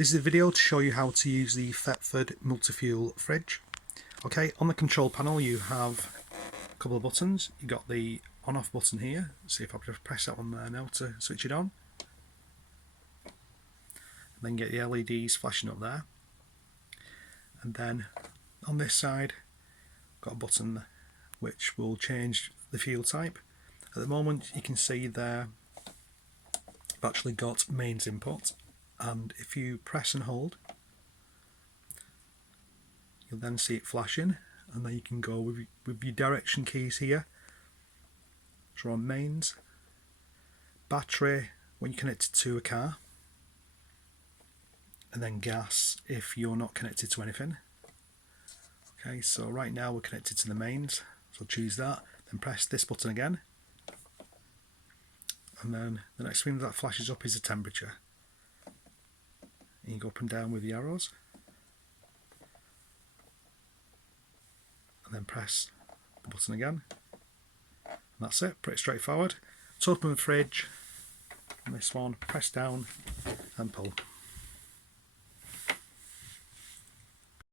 This is a video to show you how to use the Thetford Multifuel fridge. Okay, on the control panel you have a couple of buttons. You've got the on-off button here. See if I just press that one there now to switch it on. And then get the LEDs flashing up there. And then on this side, got a button which will change the fuel type. At the moment you can see there I've actually got mains input, and if you press and hold you'll then see it flashing, and then you can go with your direction keys here. So on mains, battery when you're connected to a car, and then gas if you're not connected to anything. Okay, so right now we're connected to the mains, so choose that, then press this button again, and then the next thing that flashes up is the temperature. And you go up and down with the arrows, and then press the button again, and that's it, pretty straightforward. To open the fridge, on this one, press down and pull.